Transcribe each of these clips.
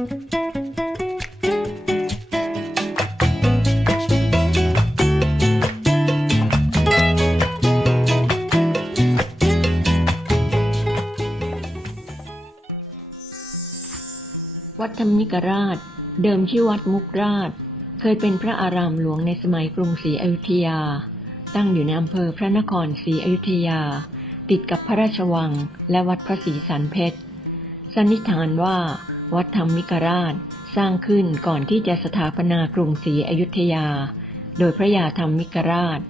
วัดธรรมิกราช เดิมชื่อวัดมุกราช เคยเป็นพระอารามหลวงในสมัยกรุงศรีอยุธยา ตั้งอยู่ในอำเภอพระนครศรีอยุธยา ติดกับพระราชวังและวัดพระศรีสันเพชรสันนิษฐานว่า วัดธรรมิกราช สร้างขึ้นก่อนที่จะสถาปนากรุงศรีอยุธยา โดยพระยาธรรมิกราช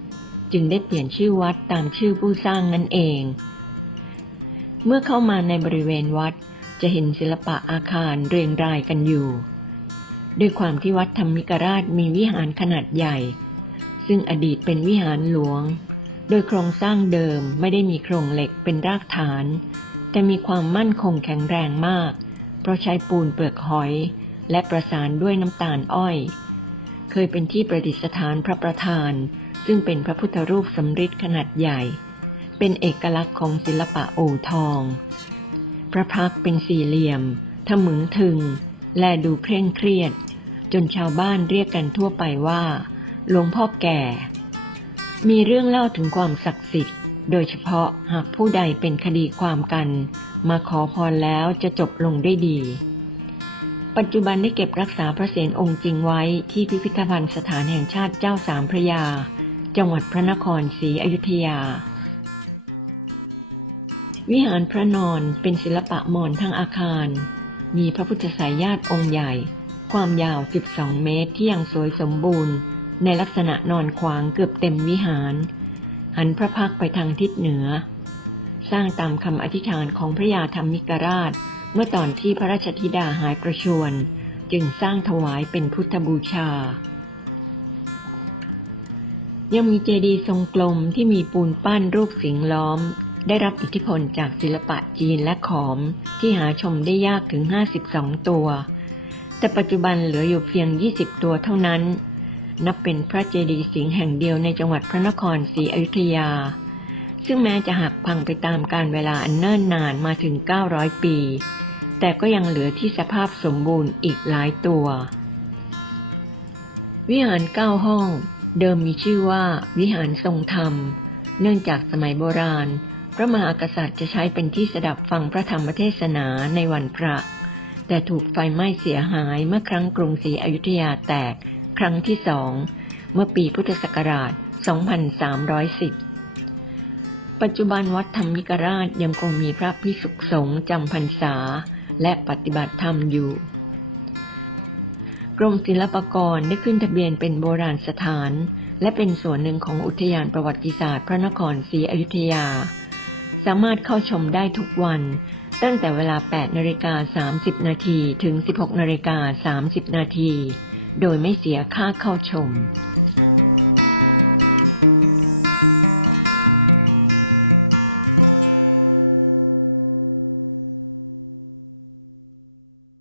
จึงได้เปลี่ยนชื่อวัดตามชื่อผู้สร้างนั่นเอง เมื่อเข้ามาในบริเวณวัดจะเห็นศิลปะอาคารเรียงรายกันอยู่ ด้วยความที่วัดธรรมิกราชมีวิหารขนาดใหญ่ ซึ่งอดีตเป็นวิหารหลวง โดยโครงสร้างเดิมไม่ได้มีโครงเหล็กเป็นรากฐาน แต่มีความมั่นคงแข็งแรงมาก เพราะใช้ปูนเปลือกหอย และประสานด้วยน้ำตาลอ้อย เคยเป็นที่ประดิษฐานพระประธาน ซึ่งเป็นพระพุทธรูปสำริดขนาดใหญ่ เป็นเอกลักษณ์ของศิลปะโอทอง พระพักเป็นสี่เหลี่ยมทะมึงถึง และดูเคร่งเครียด จนชาวบ้านเรียกกันทั่วไปว่าหลวงพ่อแก่ มีเรื่องเล่าถึงความศักดิ์สิทธิ์ โดยเฉพาะหากผู้ใดเป็นคดีความกัน มาขอพรแล้วจะจบลงด้วยดี ปัจจุบันได้เก็บรักษาพระเศียรองค์จริงไว้ที่พิพิธภัณฑ์สถานแห่งชาติเจ้าสามพระยา จังหวัดพระนครศรีอยุธยา วิหารพระนอนเป็นศิลปะมอญทั้งอาคาร มีพระพุทธสายญาติองค์ใหญ่ ความยาว 12 เมตรที่ยังสวยสมบูรณ์ ในลักษณะนอนขวางเกือบเต็มวิหาร หันพระพักไปทางทิศเหนือ สร้างตามคำอธิษฐานของพระยาธรรมิกราช เมื่อตอนที่พระราชธิดาหายประชวรจึงสร้างถวายเป็นพุทธบูชา ยังมีเจดีย์ทรงกลมที่มีปูนปั้นรูปสิงล้อม ได้รับอิทธิพลจากศิลปะจีนและขอมที่หาชมได้ยากถึง 52 ตัว แต่ปัจจุบันเหลืออยู่เพียง 20 ตัวเท่านั้น นับเป็นพระเจดีย์สิงห์แห่งเดียวในจังหวัดพระนครศรีอยุธยา ซึ่งแม้จะหักพังไปตามการเวลาอันเนิ่นนานมาถึง 900 ปี แต่ก็ยังเหลือที่สภาพสมบูรณ์อีกหลายตัว วิหารเก้าห้อง เดิมมีชื่อว่าวิหารทรงธรรม เนื่องจากสมัยโบราณ พระมหากษัตริย์จะใช้เป็นที่สดับฟังพระธรรมเทศนาในวันพระแต่ถูกไฟไหม้เสียหายเมื่อครั้งกรุงศรีอยุธยาแตก ครั้งที่สองเมื่อปีพุทธศักราช 2310 ปัจจุบันวัดธรรมิกราชยังคงมีพระพิสุสงฆ์จำพรรษาและปฏิบัติธรรมอยู่ กรมศิลปากรได้ขึ้นทะเบียนเป็นโบราณสถาน และเป็นส่วนหนึ่งของอุทยานประวัติศาสตร์พระนครศรีอยุธยา สามารถเข้าชมได้ทุกวันตั้งแต่เวลา 8นาฬิกา30 นาที ถึง 16นาฬิกา30 นาที โดยไม่เสียค่าเข้าชม